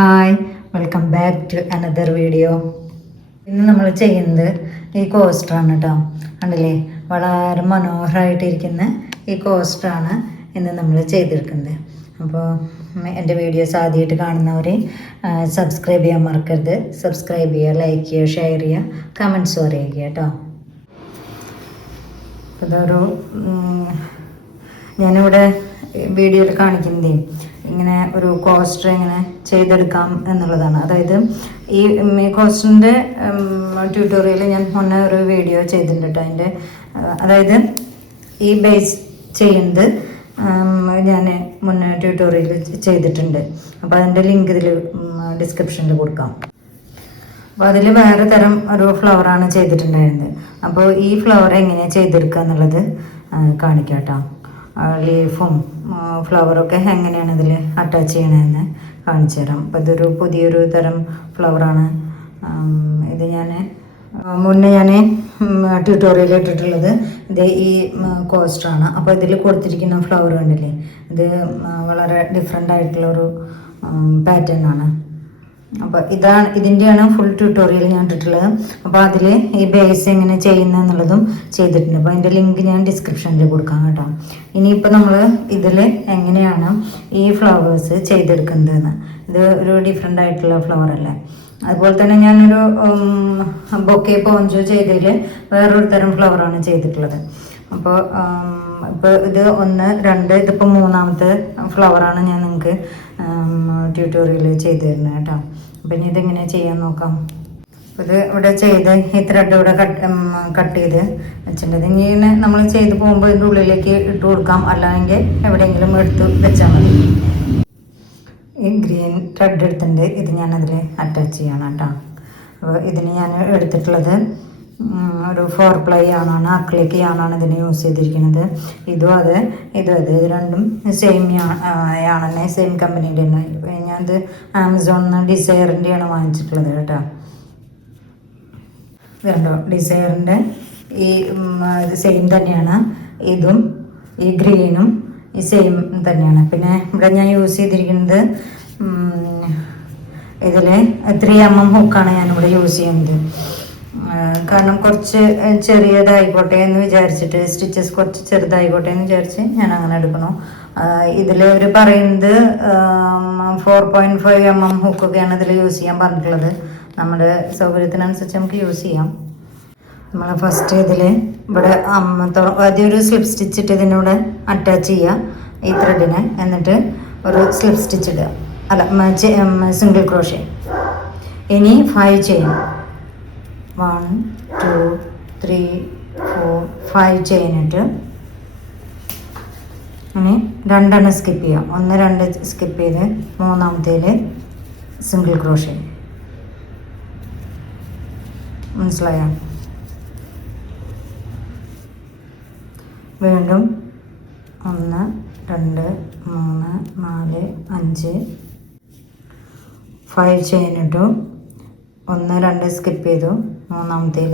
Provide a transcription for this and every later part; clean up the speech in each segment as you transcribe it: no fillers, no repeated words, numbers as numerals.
Hi, welcome back to another video. ഇന്ന് നമ്മൾ ചെയ്യുന്നത് ഈ കോസ്റ്ററാണ് കേട്ടോ. കണ്ടില്ലേ, വളരെ മനോഹരമായിട്ടിരിക്കുന്ന ഈ കോസ്റ്ററാണ് ഇന്ന് നമ്മൾ ചെയ്തെടുക്കുന്നത്. അപ്പോൾ എൻ്റെ വീഡിയോസ് ആദ്യമായിട്ട് കാണുന്നവർ സബ്സ്ക്രൈബ് ചെയ്യാൻ മറക്കരുത്. സബ്സ്ക്രൈബ് ചെയ്യുക, ലൈക്ക് ചെയ്യുക, ഷെയർ ചെയ്യുക, കമൻറ്റ്സ് പറയുക കേട്ടോ. ഇതൊരു ഞാനിവിടെ വീഡിയോയിൽ കാണിക്കുന്നതേ ഇങ്ങനെ ഒരു കോസ്റ്റർ എങ്ങനെ ചെയ്തെടുക്കാം എന്നുള്ളതാണ്. അതായത് ഈ കോസ്റ്ററിൻ്റെ ട്യൂട്ടോറിയൽ ഞാൻ മുന്നേ ഒരു വീഡിയോ ചെയ്തിട്ടുണ്ട് കേട്ടോ. അതിൻ്റെ അതായത് ഈ ബേസ് ചെയ്യുന്നത് ഞാൻ മുന്നേ ട്യൂട്ടോറിയൽ ചെയ്തിട്ടുണ്ട്. അപ്പോൾ അതിൻ്റെ ലിങ്ക് ഇതിൽ ഡിസ്ക്രിപ്ഷനിൽ കൊടുക്കാം. അപ്പോൾ അതിൽ വേറെ തരം ഒരു ഫ്ലവറാണ് ചെയ്തിട്ടുണ്ടായിരുന്നത്. അപ്പോൾ ഈ ഫ്ലവർ എങ്ങനെയാണ് ചെയ്തെടുക്കുക എന്നുള്ളത് കാണിക്കാം കേട്ടോ. ലീഫും ഫ്ലവറൊക്കെ എങ്ങനെയാണ് ഇതിൽ അറ്റാച്ച് ചെയ്യണമെന്ന് കാണിച്ചു തരാം. അപ്പോൾ ഇതൊരു പുതിയൊരു തരം ഫ്ലവറാണ്. ഇത് ഞാൻ മുന്നേ ട്യൂട്ടോറിയൽ ഇട്ടിട്ടുള്ളത് ഇത് ഈ കോസ്റ്ററാണ്. അപ്പോൾ ഇതിൽ കൊടുത്തിരിക്കുന്ന ഫ്ലവർ കണ്ടില്ലേ, ഇത് വളരെ ഡിഫറെൻ്റ് ആയിട്ടുള്ളൊരു പാറ്റേൺ ആണ്. അപ്പോൾ ഇതിൻ്റെയാണ് ഫുൾ ട്യൂട്ടോറിയൽ ഞാൻ ഇട്ടിട്ടുള്ളത്. അപ്പോൾ അതിൽ ഈ ബേസ് എങ്ങനെ ചെയ്യുന്നത് എന്നുള്ളതും ചെയ്തിട്ടുണ്ട്. അപ്പോൾ അതിൻ്റെ ലിങ്ക് ഞാൻ ഡിസ്ക്രിപ്ഷനിൽ കൊടുക്കാം കേട്ടോ. ഇനിയിപ്പോൾ നമ്മൾ ഇതിൽ എങ്ങനെയാണ് ഈ ഫ്ലവേഴ്സ് ചെയ്തെടുക്കുന്നതെന്ന്, ഇത് ഒരു ഡിഫറെൻ്റ് ആയിട്ടുള്ള ഫ്ലവർ അല്ലേ. അതുപോലെ തന്നെ ഞാനൊരു ബൊക്കെ പോഞ്ചോ ചെയ്തതിൽ വേറൊരു തരം ഫ്ലവറാണ് ചെയ്തിട്ടുള്ളത്. അപ്പോൾ ഇത് 1, 2 ഇതിപ്പോൾ 3ാമത്തെ ഫ്ലവറാണ് ഞാൻ നിങ്ങൾക്ക് ട്യൂട്ടോറിയൽ ചെയ്ത് തരുന്നത് കേട്ടോ. അപ്പം ഇനി ഇതെങ്ങനെ ചെയ്യാൻ നോക്കാം. ഇത് ഇവിടെ ചെയ്ത് ഈ ത്രെഡ് ഇവിടെ കട്ട് ചെയ്ത് വെച്ചിട്ടുണ്ട്. ഇങ്ങനെ നമ്മൾ ചെയ്ത് പോകുമ്പോൾ ഇതിൻ്റെ ഉള്ളിലേക്ക് ഇട്ട് കൊടുക്കാം, അല്ലെങ്കിൽ എവിടെയെങ്കിലും എടുത്ത് വെച്ചാൽ മതി. ഈ ഗ്രീൻ ത്രെഡ് എടുത്തിട്ടുണ്ട്, ഇത് ഞാനതിൽ അറ്റാച്ച് ചെയ്യണം കേട്ടോ. അപ്പോൾ ഇതിന് ഞാൻ എടുത്തിട്ടുള്ളത് ഒരു 4 പ്ലൈ ആണാണ്, അക്ലിക്ക് ആണാണ് ഇതിന് യൂസ് ചെയ്തിരിക്കുന്നത്. ഇതും അതെ ഇത് രണ്ടും സെയിം ആണെന്നെ, സെയിം കമ്പനീൻ്റെ തന്നെ. ഞാനത് ആമസോണിൽ നിന്ന് ഡിസയറിൻ്റെയാണ് വാങ്ങിച്ചിട്ടുള്ളത് കേട്ടോ. ഇതുണ്ടോ, ഡിസയറിൻ്റെ ഈ ഇത് സെയിം തന്നെയാണ്. ഇതും ഈ ഗ്രീനും ഈ സെയിം തന്നെയാണ്. പിന്നെ ഇവിടെ ഞാൻ യൂസ് ചെയ്തിരിക്കുന്നത് ഇതിൽ 3mm ഹുക്കാണ് ഞാനിവിടെ യൂസ് ചെയ്യുന്നത്. കാരണം കുറച്ച് ചെറിയതായിക്കോട്ടെ എന്ന് വിചാരിച്ചിട്ട്, സ്റ്റിച്ചസ് കുറച്ച് ചെറുതായിക്കോട്ടെ എന്ന് വിചാരിച്ച് ഞാൻ അങ്ങനെ എടുക്കണു. ഇതിൽ അവർ പറയുന്നത് 4.5mm ഹുക്കൊക്കെയാണ് ഇതിൽ യൂസ് ചെയ്യാൻ പറഞ്ഞിട്ടുള്ളത്. നമ്മുടെ സൗകര്യത്തിനനുസരിച്ച് നമുക്ക് യൂസ് ചെയ്യാം. നമ്മൾ ഫസ്റ്റ് ഇതിൽ ഇവിടെ ആദ്യം ഒരു സ്ലിപ്പ് സ്റ്റിച്ച് ഇട്ട് ഇതിനൂടെ അറ്റാച്ച് ചെയ്യുക ഈ ത്രെഡിനെ. എന്നിട്ട് ഒരു സ്ലിപ്പ് സ്റ്റിച്ച് ഇടുക, അല്ല സിംഗിൾ ക്രോഷ്യ. ഇനി 5 ചെയിൻ, 1 2 3 4 5 ചെയിൻ ഇട്ട് ഇനി 2 സ്കിപ്പ് ചെയ്യാം. 1 2 സ്കിപ്പ് ചെയ്ത് 3ാമത്തേൽ സിംഗിൾ ക്രോഷ്യ. മനസ്സിലായോ? വീണ്ടും 1 2 3 4 5 5 ചെയിൻ ഇട്ടു, 1 2 സ്കിപ്പ് ചെയ്തു, 3ാമത്തേൽ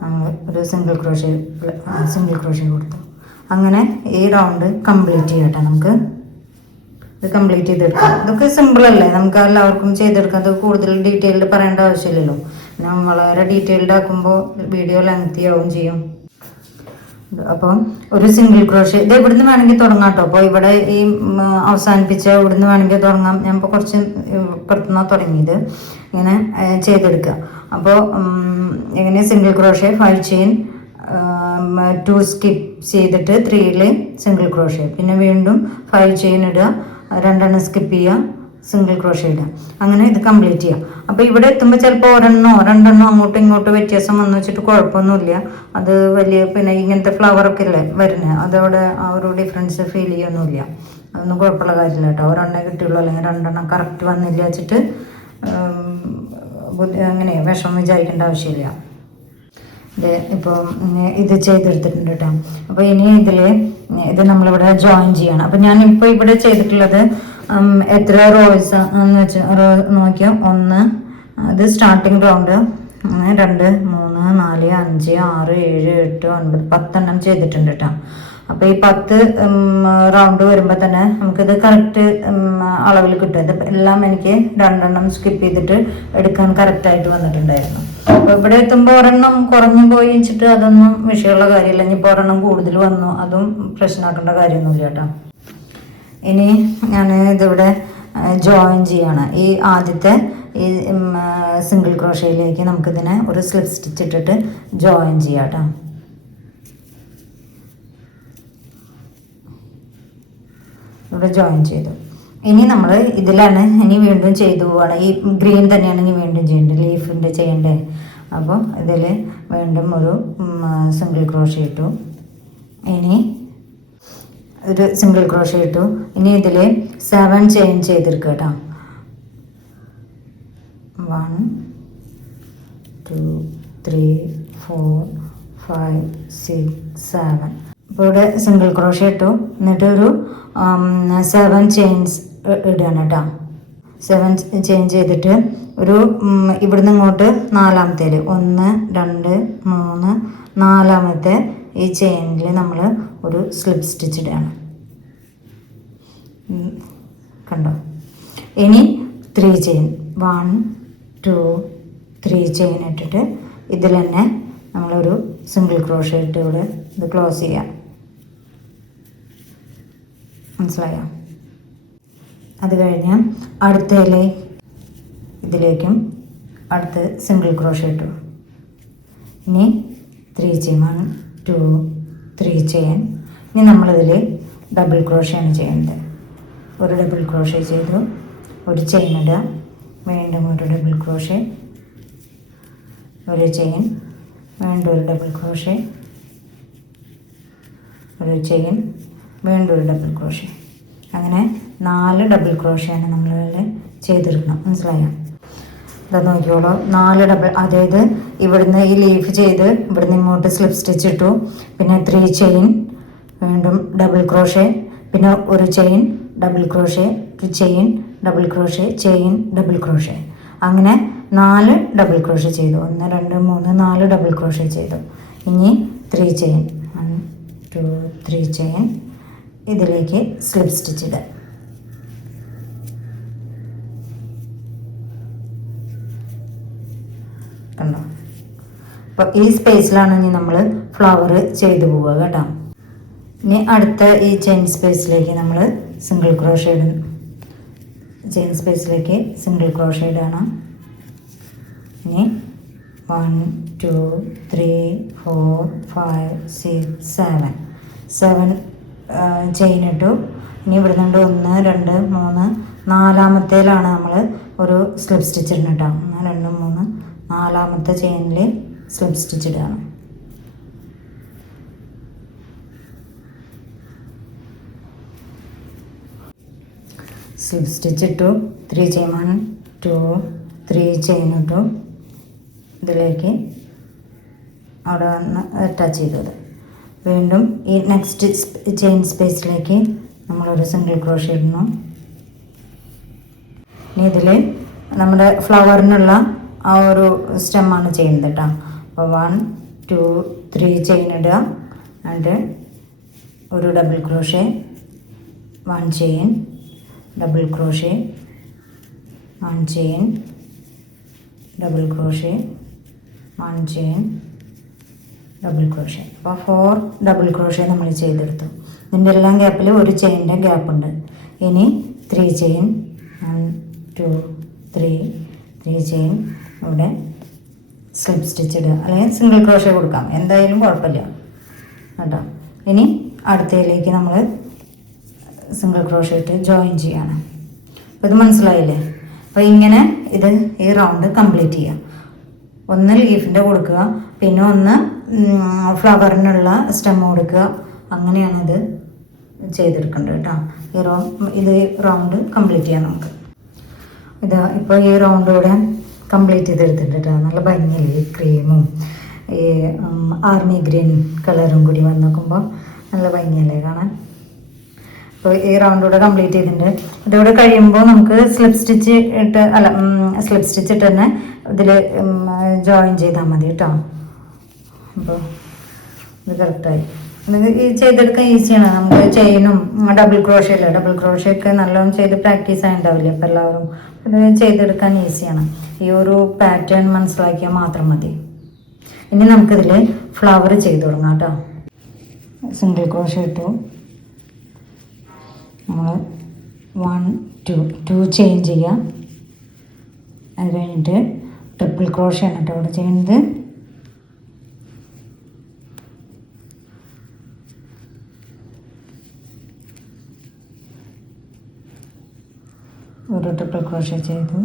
നമ്മൾ ഒരു സിംഗിൾ ക്രോഷ്യ കൊടുത്തു. അങ്ങനെ ഈ റൗണ്ട് കംപ്ലീറ്റ് ചെയ്യട്ടെ. നമുക്ക് ഇത് കംപ്ലീറ്റ് ചെയ്തെടുക്കാം. ഇതൊക്കെ സിമ്പിളല്ലേ, നമുക്ക് എല്ലാവർക്കും ചെയ്തെടുക്കാം. അത് കൂടുതൽ ഡീറ്റെയിൽഡ് പറയേണ്ട ആവശ്യമില്ലല്ലോ. പിന്നെ വളരെ ഡീറ്റെയിൽഡ് ആക്കുമ്പോൾ വീഡിയോ ലെങ്തി ആവും ചെയ്യും. അപ്പം ഒരു സിംഗിൾ ക്രോഷ്യ ഇത് ഇവിടുന്ന് വേണമെങ്കിൽ തുടങ്ങാം കേട്ടോ. അപ്പോൾ ഇവിടെ ഈ അവസാനിപ്പിച്ച ഇവിടുന്ന് വേണമെങ്കിൽ തുടങ്ങാം. ഞാൻ ഇപ്പോൾ കുറച്ച് പുറത്തുനിന്നാണ് തുടങ്ങിയത്. ഇങ്ങനെ ചെയ്തെടുക്കുക. അപ്പോൾ ഇങ്ങനെ സിംഗിൾ ക്രോഷ്യ 5 ചെയിൻ 2 സ്കിപ്പ് ചെയ്തിട്ട് 3ൽ സിംഗിൾ ക്രോഷ്യ, പിന്നെ വീണ്ടും 5 ചെയിൻ ഇടുക, 2 സ്കിപ്പ് ചെയ്യുക, സിംഗിൾ ക്രോഷ്യ ഇടുക. അങ്ങനെ ഇത് കംപ്ലീറ്റ് ചെയ്യുക. അപ്പോൾ ഇവിടെ എത്തുമ്പോൾ ചിലപ്പോൾ 1 2 അങ്ങോട്ടും ഇങ്ങോട്ടും വ്യത്യാസം വന്നു വെച്ചിട്ട് കുഴപ്പമൊന്നുമില്ല. അത് വലിയ പിന്നെ ഇങ്ങനത്തെ ഫ്ലവറൊക്കെ അല്ലേ വരുന്നത്, അതവിടെ ആ ഒരു ഡിഫറൻസ് ഫീൽ ചെയ്യൊന്നുമില്ല. അതൊന്നും കുഴപ്പമുള്ള കാര്യമില്ല കേട്ടോ. 1 കിട്ടിയുള്ളൂ, അല്ലെങ്കിൽ 2 കറക്റ്റ് വന്നില്ല വെച്ചിട്ട് അങ്ങനെ വിഷമം വിചാരിക്കേണ്ട ആവശ്യമില്ല. ഇപ്പോൾ ഇത് ചെയ്തെടുത്തിട്ടുണ്ട് കേട്ടോ. അപ്പോൾ ഇനി ഇത് നമ്മളിവിടെ ജോയിൻ ചെയ്യണം. അപ്പോൾ ഞാനിപ്പോൾ ഇവിടെ ചെയ്തിട്ടുള്ളത് എത്ര റോസ് എന്ന് വെച്ചാൽ നോക്കിയാൽ 1 ഇത് സ്റ്റാർട്ടിങ് റൗണ്ട്, 2 3 4 5 6 7 8 9 10 ചെയ്തിട്ടുണ്ട് കേട്ടോ. അപ്പോൾ ഈ 10 റൗണ്ട് വരുമ്പോൾ തന്നെ നമുക്കിത് കറക്റ്റ് അളവിൽ കിട്ടും. ഇത് എല്ലാം എനിക്ക് 2 സ്കിപ്പ് ചെയ്തിട്ട് എടുക്കാൻ കറക്റ്റായിട്ട് വന്നിട്ടുണ്ടായിരുന്നു. അപ്പോൾ ഇവിടെ എത്തുമ്പോൾ ഒരെണ്ണം കുറഞ്ഞു പോയി വെച്ചിട്ട് അതൊന്നും വിഷയമുള്ള കാര്യമില്ല. ഇനിയിപ്പോൾ ഒരെണ്ണം കൂടുതൽ വന്നു അതും പ്രശ്നമാക്കേണ്ട കാര്യമൊന്നുമില്ല കേട്ടോ. ഇനി ഞാൻ ഇതിവിടെ ജോയിൻ ചെയ്യാണ്. ഈ ആദ്യത്തെ ഈ സിംഗിൾ ക്രോഷയിലേക്ക് നമുക്കിതിനെ ഒരു സ്ലിപ്പ് സ്റ്റിച്ച് ഇട്ടിട്ട് ജോയിൻ ചെയ്യാം കേട്ടോ. ഇവിടെ ജോയിൻ ചെയ്തു. ഇനി നമ്മൾ ഇതിലാണ് ഇനി വീണ്ടും ചെയ്തു പോവുകയാണ്. ഈ ഗ്രീൻ തന്നെയാണ് ഇനി വീണ്ടും ചെയ്യേണ്ടത്, ലീഫിൻ്റെ ചെയ്യേണ്ടത്. അപ്പോൾ ഇതിൽ വീണ്ടും ഒരു സിംഗിൾ ക്രോഷ ഇട്ടു. ഇനി ഒരു സിംഗിൾ ക്രോഷ ഇട്ടു. ഇനി ഇതിൽ 7 ചെയിൻ ചെയ്തെടുക്കുക കേട്ടോ. 1 2 3 4 5 6 7. ഇപ്പോൾ ഇവിടെ സിംഗിൾ ക്രോഷ ഇട്ടു. എന്നിട്ട് ഒരു 7 ചെയിൻസ് ഇടുകയാണ് കേട്ടോ. 7 ചെയിൻ ചെയ്തിട്ട് ഒരു ഇവിടുന്ന് ഇങ്ങോട്ട് 4-മത്തേൽ 1 2 3 4-മത്തെ ഈ ചെയിനിൽ നമ്മൾ ഒരു സ്ലിപ്പ് സ്റ്റിച്ച് ഇടുകയാണ്. കണ്ടോ? ഇനി 3 ചെയിൻ 1 2 3 ചെയിൻ ഇട്ടിട്ട് ഇതിൽ തന്നെ നമ്മളൊരു സിംഗിൾ ക്രോഷ ഇട്ട് ഇവിടെ ഇത് ക്ലോസ് ചെയ്യാം. മനസ്സിലായോ? അത് കഴിഞ്ഞ് ഇതിലേക്കും അടുത്ത് സിംഗിൾ ക്രോഷ ഇട്ടു. ഇനി 3 ചെയിൻ 1 2 3 ചെയിൻ. ഇനി നമ്മളിതിൽ ഡബിൾ ക്രോഷയാണ് ചെയ്യുന്നത്. ഒരു ഡബിൾ ക്രോഷ ചെയ്തു, ഒരു ചെയിൻ ഇടുക, വീണ്ടും ഒരു ഡബിൾ ക്രോഷ, ഒരു ചെയിൻ, വീണ്ടും ഒരു ഡബിൾ ക്രോഷ, ഒരു ചെയിൻ, വീണ്ടും ഒരു ഡബിൾ ക്രോഷ. അങ്ങനെ 4 ഡബിൾ ക്രോഷയാണ് നമ്മളിതിൽ ചെയ്തെടുക്കണം. മനസ്സിലായോ? അത് നോക്കിയോളൂ. 4 ഡബിൾ, അതായത് ഇവിടുന്ന് ഈ ലീഫ് ചെയ്ത് ഇവിടുന്ന് ഇങ്ങോട്ട് സ്ലിപ്പ് സ്റ്റിച്ച് ഇട്ടു, പിന്നെ 3 ചെയിൻ, വീണ്ടും ഡബിൾ ക്രോഷ, പിന്നെ ഒരു ചെയിൻ, ഡബിൾ ക്രോഷ, ഒരു chain, double crochet, chain, double crochet. അങ്ങനെ 4 ഡബിൾ ക്രോഷ ചെയ്തു. 1 2 3 4 ഡബിൾ ക്രോഷ ചെയ്തു. ഇനി 3 ചെയിൻ 1 2 3 ചെയിൻ, ഇതിലേക്ക് സ്ലിപ്പ് സ്റ്റിച്ച് ഇടുക. കണ്ടോ? അപ്പോൾ ഈ സ്പേസിലാണ് ഇനി നമ്മൾ ഫ്ലവർ ചെയ്തു പോവുക കേട്ടോ. ഇനി അടുത്ത ഈ ചെയിൻ സ്പേസിലേക്ക് നമ്മൾ സിംഗിൾ ക്രോഷ ഇടും. ചെയിൻ സ്പേസിലേക്ക് സിംഗിൾ ക്രോഷ ഇടണം. ഇനി 1 2 3 4 5 6 7 ചെയിൻ ഇട്ടു. ഇനി ഇവിടെ നിന്ന് 1 2 3 4-മത്തേലാണ് നമ്മൾ ഒരു സ്ലിപ്പ് സ്റ്റിച്ച് ഇടണം കേട്ടോ. 1 2 3 4-മത്തെ ചെയിനിൽ സ്ലിപ്പ് സ്റ്റിച്ച് ഇടുകയാണ്. സ്ലിപ്പ് സ്റ്റിച്ച് ഇട്ടു. 3 ചെയിൻ 1 2 3 ചെയിൻ ഇട്ടു. ഇതിലേക്ക് അവിടെ വന്ന് അറ്റാച്ച് ചെയ്തത്. വീണ്ടും ഈ നെക്സ്റ്റ് ചെയിൻ സ്പേസിലേക്ക് നമ്മളൊരു സിംഗിൾ ക്രോഷ ഇടുന്നു. ഇനി ഇതിൽ നമ്മുടെ ഫ്ലവറിനുള്ള ആ ഒരു സ്റ്റെമ്മാണ് ചെയ്യുന്നത് കേട്ടോ. അപ്പോൾ 1 2 3 ചെയിൻ ഇടുക, എന്നിട്ട് ഒരു double crochet, 1 chain, double crochet, 1 chain, double crochet, 1 chain, double crochet. അപ്പോൾ 4 ഡബിൾ ക്രോഷ നമ്മൾ ചെയ്തെടുത്തു. ഇതിൻ്റെ എല്ലാം ഗ്യാപ്പിൽ ഒരു ചെയിൻ്റെ ഗ്യാപ്പുണ്ട്. ഇനി 3 ചെയിൻ 1 2 3 ചെയിൻ, ഇവിടെ സ്ലിപ്പ് സ്റ്റിച്ച് ഇടുക, അല്ലെങ്കിൽ സിംഗിൾ ക്രോഷ കൊടുക്കാം, എന്തായാലും കുഴപ്പമില്ല കേട്ടോ. ഇനി അടുത്തതിലേക്ക് നമ്മൾ സിംഗിൾ ക്രോഷ ഇട്ട് ജോയിൻ ചെയ്യാണ്. അപ്പോൾ ഇത് മനസ്സിലായില്ലേ? അപ്പോൾ ഇങ്ങനെ ഈ റൗണ്ട് കംപ്ലീറ്റ് ചെയ്യുക. 1 ലീഫിൻ്റെ കൊടുക്കുക, പിന്നെ 1 ഫ്ലവറിനുള്ള സ്റ്റെം കൊടുക്കുക. അങ്ങനെയാണ് ഇത് ചെയ്തെടുക്കേണ്ടത് കേട്ടോ. ഇത് റൗണ്ട് കംപ്ലീറ്റ് ചെയ്യാം നമുക്ക്. ഇപ്പോൾ ഈ റൗണ്ട് കൂടെ കംപ്ലീറ്റ് ചെയ്തെടുത്തിട്ടുണ്ട് കേട്ടോ. നല്ല ഭംഗിയില്ലേ? ക്രീമും ഈ ആർമി ഗ്രീൻ കളറും കൂടി വന്ന് നോക്കുമ്പോൾ നല്ല ഭംഗിയല്ലേ കാണാൻ? അപ്പോൾ ഈ റൗണ്ട് കൂടെ കംപ്ലീറ്റ് ചെയ്തിട്ടുണ്ട്. ഇതിവിടെ കഴിയുമ്പോൾ നമുക്ക് സ്ലിപ്പ് സ്റ്റിച്ച് ഇട്ട് തന്നെ ഇതിൽ ജോയിൻ ചെയ്താൽ മതി കേട്ടോ. അപ്പോൾ ഇത് കറക്റ്റായി. ഈ ചെയ്തെടുക്കാൻ ഈസിയാണ്. നമുക്ക് ചെയിനും ഡബിൾ ക്രോഷ്യ ഇല്ല, ഡബിൾ ക്രോഷ്യ ഒക്കെ നല്ലോണം ചെയ്ത് പ്രാക്ടീസ് ആയിട്ടുണ്ടാവില്ലേ അപ്പോൾ എല്ലാവരും. ഇത് ചെയ്തെടുക്കാൻ ഈസിയാണ്. ഈ ഒരു പാറ്റേൺ മനസ്സിലാക്കിയാൽ മാത്രം മതി. ഇനി നമുക്കിതിൽ ഫ്ലവർ ചെയ്ത് തുടങ്ങാം കേട്ടോ. സിംഗിൾ ക്രോഷ്യ ഇട്ടു, നമ്മൾ 1 2 ചെയിൻ ചെയ്യാം. അത് കഴിഞ്ഞിട്ട് ട്രിപ്പിൾ ക്രോഷ്യ ആണ് കേട്ടോ ഇവിടെ ചെയ്യുന്നത്. ഒരു ട്രിപ്പിൾ ക്രോഷ്യ ചെയ്തു.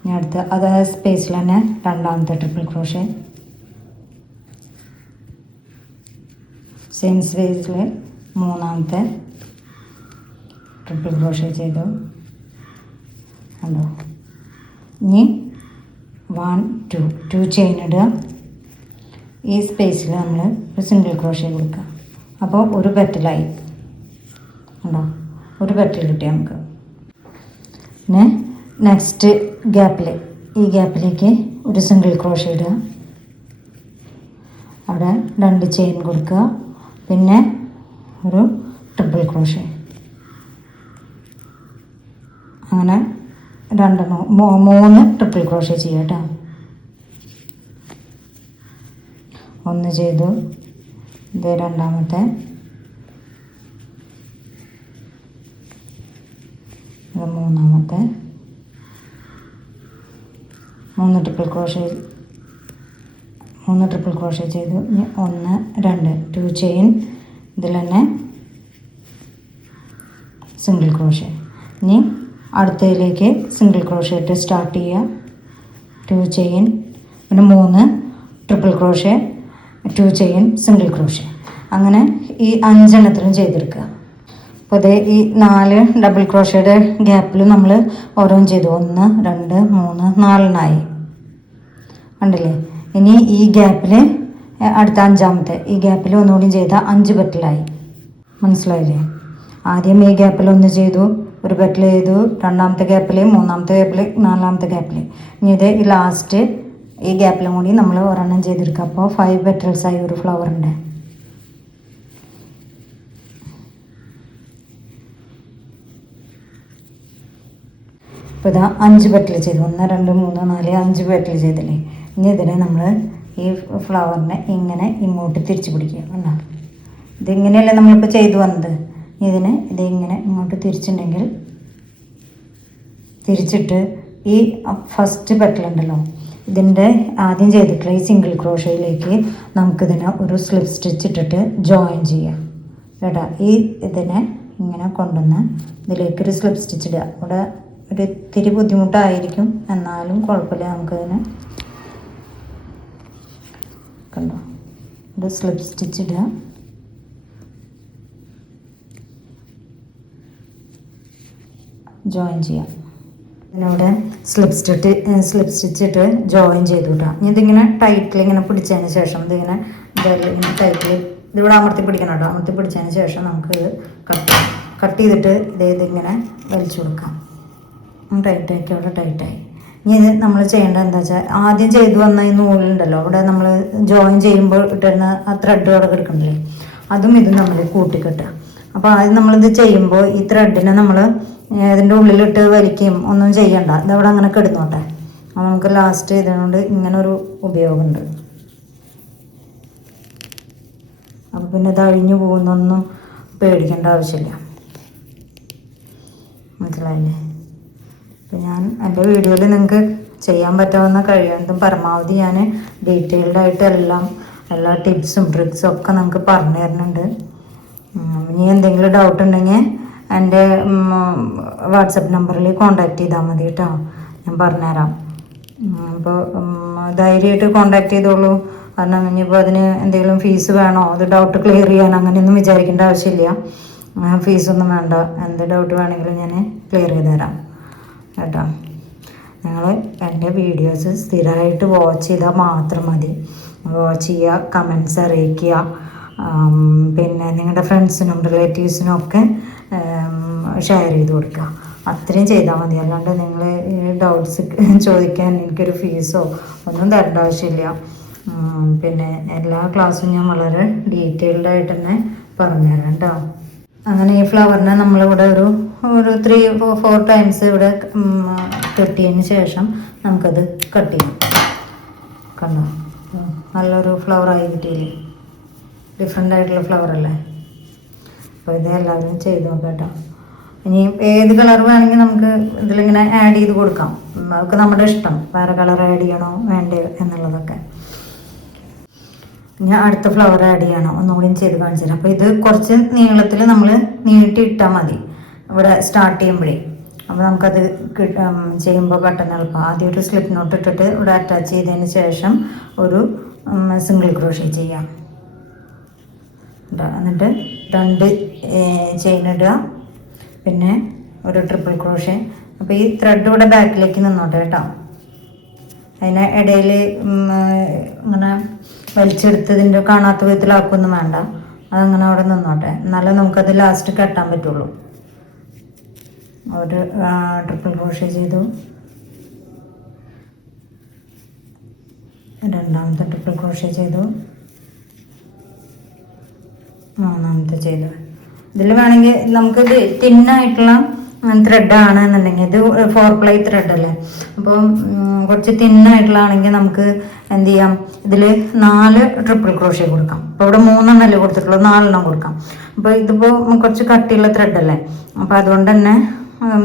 ഇനി അടുത്ത അതേ സ്പേസിൽ തന്നെ രണ്ടാമത്തെ ട്രിപ്പിൾ ക്രോഷ്യ, സെയിം സ്പേസിൽ മൂന്നാമത്തെ ട്രിപ്പിൾ ക്രോഷ്യ ചെയ്തു. കണ്ടോ? ഇനി 1 2 ചെയിൻ ഇടുക. ഈ സ്പേസിൽ നമ്മൾ ഒരു സിംഗിൾ ക്രോഷ്യ കൊടുക്കുക. അപ്പോൾ ഒരു പെറ്റലായി. ഉണ്ടോ? ഒരു പെറ്റൽ കിട്ടി നമുക്ക്. പിന്നെ നെക്സ്റ്റ് ഗ്യാപ്പിൽ, ഈ ഗ്യാപ്പിലേക്ക് ഒരു സിംഗിൾ ക്രോഷ്യ ഇടുക. അവിടെ 2 ചെയിൻ കൊടുക്കുക. പിന്നെ ഒരു ട്രിപ്പിൾ ക്രോഷ്യ. അങ്ങനെ 3 ട്രിപ്പിൾ ക്രോഷ്യ ചെയ്യുക കേട്ടോ. 1 ചെയ്തു, ഇത് രണ്ടാമത്തെ, ഇത് മൂന്നാമത്തെ, 3 ട്രിപ്പിൾ ക്രോഷ്യ ചെയ്തു. ഇനി 1 2 ചെയിൻ, ഇതിൽ തന്നെ സിംഗിൾ ക്രോഷ്യ. ഇനി അടുത്തതിലേക്ക് സിംഗിൾ ക്രോഷ്യ ഇട്ട് സ്റ്റാർട്ട് ചെയ്യുക. 2 ചെയിൻ, പിന്നെ 3 triple crochet, 2 chain, single crochet. അങ്ങനെ ഈ 5 എണ്ണത്തിലും ചെയ്തെടുക്കുക. അപ്പോൾ അതേ ഈ 4 ഡബിൾ ക്രോഷ്യയുടെ ഗ്യാപ്പിൽ നമ്മൾ ഓരോന്ന് ചെയ്തു. 1 2 3 4 കണ്ടില്ലേ? ഇനി ഈ ഗ്യാപ്പിൽ അടുത്ത 5-ാമത്തെ ഈ ഗ്യാപ്പിൽ ഒന്നുകൂടി ചെയ്താൽ 5 പെറ്റലായി. മനസ്സിലായില്ലേ? ആദ്യം ഈ ഗ്യാപ്പിൽ 1 ചെയ്തു, ഒരു പെറ്റൽ ചെയ്തു, രണ്ടാമത്തെ ഗ്യാപ്പിൽ, മൂന്നാമത്തെ ഗ്യാപ്പിൽ, നാലാമത്തെ ഗ്യാപ്പിൽ. ഇനി ഇത് ഈ ലാസ്റ്റ് ഈ ഗ്യാപ്പിലും കൂടി നമ്മൾ ഒരെണ്ണം ചെയ്തെടുക്കുക. അപ്പോൾ 5 പെറ്റൽസായി ഒരു ഫ്ലവറിൻ്റെ. ഇപ്പോൾ ഇതാ 5 പെറ്റൽ ചെയ്തു. 1 2 3 4 5 പെറ്റൽ ചെയ്തില്ലേ? ഇനി ഇതിനെ നമ്മൾ ഈ ഫ്ലവറിനെ ഇങ്ങനെ ഇങ്ങോട്ട് തിരിച്ചു പിടിക്കുക. കണ്ടോ? ഇതിങ്ങനെയല്ലേ നമ്മളിപ്പോൾ ചെയ്തു വന്നത്. ഇതിങ്ങനെ ഇങ്ങോട്ട് തിരിച്ചിട്ടുണ്ടെങ്കിൽ, തിരിച്ചിട്ട് ഈ ഫസ്റ്റ് പെറ്റലുണ്ടല്ലോ, ഇതിൻ്റെ ആദ്യം ചെയ്തിട്ടുള്ള ഈ സിംഗിൾ ക്രോഷ്യയിലേക്ക് നമുക്കിതിനെ ഒരു സ്ലിപ്പ് സ്റ്റിച്ച് ഇട്ടിട്ട് ജോയിൻ ചെയ്യാം കേട്ടോ. ഈ ഇതിനെ ഇങ്ങനെ കൊണ്ടുവന്ന് ഇതിലേക്കൊരു സ്ലിപ്പ് സ്റ്റിച്ച് ഇടുക. ഇവിടെ ഒരു ഇത്തിരി ബുദ്ധിമുട്ടായിരിക്കും, എന്നാലും കുഴപ്പമില്ല. നമുക്കതിന് കണ്ടോ, ഒരു സ്ലിപ്പ് സ്റ്റിച്ച് ഇടുക. ജോയിൻ ചെയ്യാം. ഇതിനോട് സ്ലിപ്പ് സ്റ്റിച്ച് ഇട്ട് ജോയിൻ ചെയ്തു കേട്ടോ. ഇനി ഇതിങ്ങനെ ടൈറ്റിൽ ഇങ്ങനെ പിടിച്ചതിന് ശേഷം ഇതിങ്ങനെ ഇങ്ങനെ ടൈറ്റിൽ ഇതിവിടെ അമർത്തി പിടിക്കണം കേട്ടോ. അമർത്തി പിടിച്ചതിന് ശേഷം നമുക്ക് ഇത് കട്ട് ചെയ്തിട്ട് ഇതിങ്ങനെ വലിച്ചു കൊടുക്കാം. ടൈറ്റാക്കി അവിടെ ടൈറ്റായി. ഇനി ഇത് നമ്മൾ ചെയ്യേണ്ടത് എന്താ വെച്ചാൽ, ആദ്യം ചെയ്തു വന്ന ഈ നൂലുണ്ടല്ലോ, അവിടെ നമ്മൾ ജോയിൻ ചെയ്യുമ്പോൾ ഇട്ടിരുന്ന ആ ത്രെഡ് അവിടെ കിടക്കണില്ലേ, അതും ഇതും നമ്മൾ കൂട്ടിക്കെട്ടുക. അപ്പോൾ ആദ്യം നമ്മളിത് ചെയ്യുമ്പോൾ ഈ ത്രെഡിനെ നമ്മൾ ഇതിൻ്റെ ഉള്ളിലിട്ട് വലിക്കുകയും ഒന്നും ചെയ്യണ്ട, ഇതവിടെ അങ്ങനെ കിടന്നോട്ടെ. അപ്പോൾ നമുക്ക് ലാസ്റ്റ് ഇതിനോട് ഇങ്ങനൊരു ഉപയോഗമുണ്ട്. അപ്പോൾ പിന്നെ ഇത് അഴിഞ്ഞു പോകുന്നൊന്നും പേടിക്കേണ്ട ആവശ്യമില്ല. മനസ്സിലായില്ലേ? അപ്പോൾ ഞാൻ എൻ്റെ വീഡിയോയിൽ നിങ്ങൾക്ക് ചെയ്യാൻ പറ്റാവുന്ന കഴിയുന്നതും പരമാവധി ഞാൻ ഡീറ്റെയിൽഡായിട്ട് എല്ലാ ടിപ്സും ട്രിക്സും ഒക്കെ നമുക്ക് പറഞ്ഞു തരുന്നുണ്ട്. ഇനി എന്തെങ്കിലും ഡൗട്ട് ഉണ്ടെങ്കിൽ എൻ്റെ വാട്സപ്പ് നമ്പറിൽ കോൺടാക്റ്റ് ചെയ്താൽ മതി കേട്ടോ, ഞാൻ പറഞ്ഞുതരാം. അപ്പോൾ ധൈര്യമായിട്ട് കോൺടാക്റ്റ് ചെയ്തോളൂ. കാരണം ഇനിയിപ്പോൾ അതിന് എന്തെങ്കിലും ഫീസ് വേണോ, അത് ഡൗട്ട് ക്ലിയർ ചെയ്യാൻ അങ്ങനെയൊന്നും വിചാരിക്കേണ്ട ആവശ്യമില്ല. ഫീസൊന്നും വേണ്ട, എന്ത് ഡൗട്ട് വേണമെങ്കിലും ഞാൻ ക്ലിയർ ചെയ്ത് തരാം കേട്ടോ. നിങ്ങൾ എൻ്റെ വീഡിയോസ് സ്ഥിരമായിട്ട് വാച്ച് ചെയ്താൽ മാത്രം മതി. വാച്ച് ചെയ്യുക, കമൻസ് അറിയിക്കുക, പിന്നെ നിങ്ങളുടെ ഫ്രണ്ട്സിനും റിലേറ്റീവ്സിനും ഒക്കെ ഷെയർ ചെയ്ത് കൊടുക്കുക. അത്രയും ചെയ്താൽ മതി. അല്ലാണ്ട് നിങ്ങൾ ഡൗട്ട്സ് ചോദിക്കാൻ എനിക്കൊരു ഫീസോ ഒന്നും തരേണ്ട ആവശ്യമില്ല. പിന്നെ എല്ലാ ക്ലാസ്സും ഞാൻ വളരെ ഡീറ്റെയിൽഡായിട്ട് തന്നെ പറഞ്ഞുതരാം കേട്ടോ. അങ്ങനെ ഈ ഫ്ലവറിനെ നമ്മളിവിടെ ഒരു 3-4 ടൈംസ് ഇവിടെ കെട്ടിയതിന് ശേഷം നമുക്കത് കട്ട് ചെയ്യാം. കണ്ടോ, നല്ലൊരു ഫ്ലവറായി കിട്ടിയില്ലേ, ഡിഫറെൻ്റ് ആയിട്ടുള്ള ഫ്ലവറല്ലേ. അപ്പോൾ ഇത് എല്ലാവരും ചെയ്ത് നോക്കാം കേട്ടോ. ഇനി ഏത് കളർ വേണമെങ്കിൽ നമുക്ക് ഇതിലിങ്ങനെ ആഡ് ചെയ്ത് കൊടുക്കാം. നമുക്ക് നമ്മുടെ ഇഷ്ടം, വേറെ കളർ ആഡ് ചെയ്യണോ വേണ്ടയോ എന്നുള്ളതൊക്കെ. ഞാൻ അടുത്ത ഫ്ലവർ ആഡ് ചെയ്യണോ ഒന്നുകൂടി ചെയ്ത് കാണിച്ചു തരാം. അപ്പോൾ ഇത് കുറച്ച് നീളത്തിൽ നമ്മൾ നീട്ടിയിട്ടാൽ മതി ഇവിടെ സ്റ്റാർട്ട് ചെയ്യുമ്പോഴേ. അപ്പോൾ നമുക്കത് ചെയ്യുമ്പോൾ പെട്ടെന്ന് എളുപ്പം. ആദ്യം ഒരു സ്ലിപ്പ് നോട്ട് ഇട്ടിട്ട് ഇവിടെ അറ്റാച്ച് ചെയ്തതിന് ശേഷം ഒരു സിംഗിൾ ക്രോഷ്യ ചെയ്യാം. എന്നിട്ട് 2 ചെയിൻ ഇടുക, പിന്നെ ഒരു ട്രിപ്പിൾ ക്രോഷ്യ. അപ്പോൾ ഈ ത്രെഡ് ഇവിടെ ബാക്കിലേക്ക് നിന്നോട്ടെ കേട്ടോ. അതിന് ഇടയിൽ ഇങ്ങനെ വലിച്ചെടുത്തതിൻ്റെ കാണാത്ത വിധത്തിലാക്കൊന്നും വേണ്ട, അതങ്ങനെ അവിടെ നിന്നോട്ടെ. എന്നാലേ നമുക്കത് ലാസ്റ്റ് കെട്ടാൻ പറ്റുള്ളൂ. ഒരു ട്രിപ്പിൾ ക്രോഷ്യ ചെയ്തു, രണ്ടാമത്തെ ട്രിപ്പിൾ ക്രോഷ്യ ചെയ്തു, മൂന്നാമത്തെ ചെയ്തു. ഇതിൽ വേണമെങ്കിൽ നമുക്കിത് തിന്നായിട്ടുള്ള ത്രെഡാണ് എന്നുണ്ടെങ്കിൽ, ഇത് 4-ply ത്രെഡല്ലേ, അപ്പോൾ കുറച്ച് തിന്നായിട്ടുള്ളതാണെങ്കിൽ നമുക്ക് എന്ത് ചെയ്യാം, ഇതിൽ 4 ട്രിപ്പിൾ ക്രോഷ്യ കൊടുക്കാം. അപ്പോൾ ഇവിടെ 3 കൊടുത്തിട്ടുള്ളൂ, 4 കൊടുക്കാം. അപ്പോൾ ഇതിപ്പോൾ കുറച്ച് കട്ടിയുള്ള ത്രെഡല്ലേ, അപ്പോൾ അതുകൊണ്ട് തന്നെ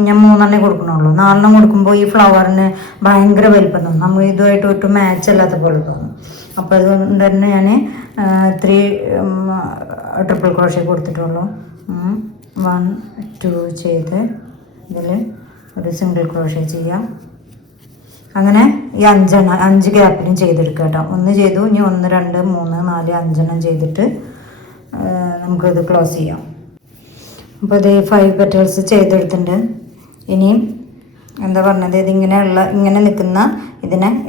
ഞാൻ 3 കൊടുക്കണുള്ളൂ. 4 കൊടുക്കുമ്പോൾ ഈ ഫ്ലവറിന് ഭയങ്കര വലിപ്പം തോന്നും, നമ്മൾ ഇതുമായിട്ട് ഒട്ടും മാച്ച് അല്ലാത്ത പോലെ തോന്നും. അപ്പോൾ അതുകൊണ്ട് തന്നെ ഞാൻ 3 ട്രിപ്പിൾ ക്രോഷ്യ കൊടുത്തിട്ടുള്ളൂ. 1 2 ചെയ്ത് ഇതിൽ ഒരു സിംഗിൾ ക്രോഷ്യ ചെയ്യാം. അങ്ങനെ ഈ 5 ഗ്യാപ്പിലും ചെയ്തെടുക്കുക കേട്ടോ. 1 ചെയ്തു, ഇനി 1 2 3 4 5 ചെയ്തിട്ട് നമുക്കത് ക്ലോസ് ചെയ്യാം. അപ്പോൾ ഇത് 5 പെറ്റൽസ് ചെയ്തെടുത്തിട്ടുണ്ട്. ഇനിയും എന്താ പറഞ്ഞത്, ഇങ്ങനെ നിൽക്കുന്ന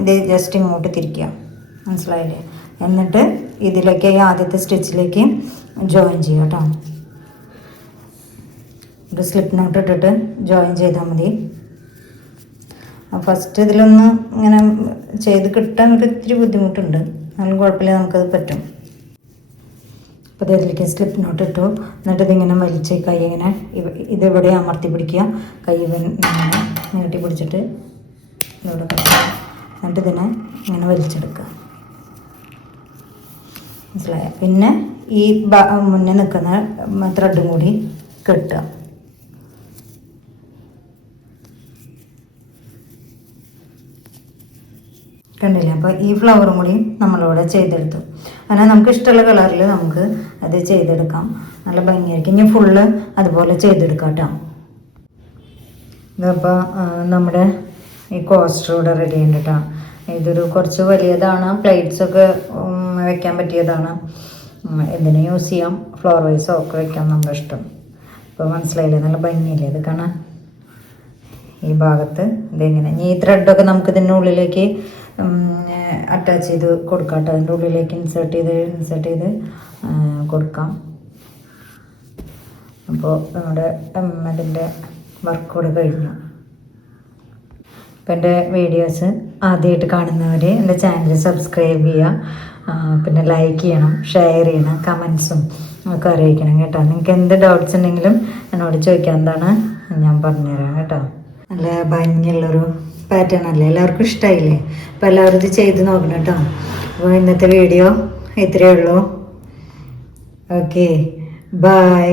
ഇത് ജസ്റ്റ് ഇങ്ങോട്ട് തിരിക്കുക, മനസ്സിലായില്ലേ? എന്നിട്ട് ഇതിലേക്ക് ഈ ആദ്യത്തെ സ്റ്റിച്ചിലേക്ക് ജോയിൻ ചെയ്യുക കേട്ടോ. ഒരു സ്ലിപ്പ് നോട്ട് ഇട്ടിട്ട് ജോയിൻ ചെയ്താൽ മതി. ഫസ്റ്റ് ഇതിലൊന്ന് ഇങ്ങനെ ചെയ്ത് കിട്ടാൻ ഇത്തിരി ബുദ്ധിമുട്ടുണ്ട്, എന്നാലും കുഴപ്പമില്ല, നമുക്കത് പറ്റും. അപ്പോൾ ഇതിലേക്ക് സ്ലിപ്പ് നോട്ട് ഇട്ടു. എന്നിട്ട് ഇതിങ്ങനെ വലിച്ച് കൈ ഇങ്ങനെ ഇതിവിടെ അമർത്തി പിടിക്കുക, കൈ നീട്ടി പിടിച്ചിട്ട് ഇവിടെ കെട്ടുക. എന്നിട്ട് ഇതിനെ ഇങ്ങനെ വലിച്ചെടുക്കുക, മനസ്സിലായ? പിന്നെ ഈ മുന്നേ നിൽക്കുന്ന ത്രെഡും കൂടി കെട്ടുക. കണ്ടില്ലേ? അപ്പോൾ ഈ ഫ്ലവറും കൂടി നമ്മളിവിടെ ചെയ്തെടുത്തു. അങ്ങനെ നമുക്ക് ഇഷ്ടമുള്ള കളറിൽ നമുക്ക് അത് ചെയ്തെടുക്കാം, നല്ല ഭംഗിയായിരിക്കും. ഇനി ഫുള്ള് അതുപോലെ ചെയ്തെടുക്കാം കേട്ടോ. ഇതപ്പോൾ നമ്മുടെ ഈ കോസ്റ്റർ ഇവിടെ റെഡി ഉണ്ട് കേട്ടോ. ഇതൊരു കുറച്ച് വലിയതാണ്, പ്ലേറ്റ്സൊക്കെ വെക്കാൻ പറ്റിയതാണ്. എന്തിനും യൂസ് ചെയ്യാം, ഫ്ലവർ വൈസോ ഒക്കെ വെക്കാം, നമ്മുടെ ഇഷ്ടം. ഇപ്പോൾ മനസ്സിലായില്ലേ, നല്ല ഭംഗിയില്ലേ ഇത് കാണാൻ? ഈ ഭാഗത്ത് ഇതെങ്ങനെ ഈ ത്രെഡൊക്കെ നമുക്ക് ഇതിൻ്റെ ഉള്ളിലേക്ക് അറ്റാച്ച് ചെയ്ത് കൊടുക്കാം കേട്ടോ. അതിൻ്റെ ഉള്ളിലേക്ക് ഇൻസേർട്ട് ചെയ്ത് കൊടുക്കാം. അപ്പോൾ നമ്മുടെ അതിൻ്റെ വർക്ക് കൂടെ കഴിഞ്ഞു. അപ്പോൾ എൻ്റെ വീഡിയോസ് ആദ്യമായിട്ട് കാണുന്നവർ എൻ്റെ ചാനൽ സബ്സ്ക്രൈബ് ചെയ്യുക, പിന്നെ ലൈക്ക് ചെയ്യണം, ഷെയർ ചെയ്യണം, കമൻസും ഒക്കെ അറിയിക്കണം കേട്ടോ. നിങ്ങൾക്ക് എന്ത് ഡൗട്ട്സ് ഉണ്ടെങ്കിലും എന്നോട് ചോദിക്കാൻ, എന്താണ് ഞാൻ പറഞ്ഞുതരാം കേട്ടോ. നല്ല ഭംഗിയുള്ളൊരു പാറ്റേൺ അല്ലേ, എല്ലാവർക്കും ഇഷ്ടമായില്ലേ? അപ്പോൾ എല്ലാവരും ഇത് ചെയ്ത് നോക്കണം കേട്ടോ. അപ്പോൾ ഇന്നത്തെ വീഡിയോ ഇത്രയേ ഉള്ളൂ. Okay, by.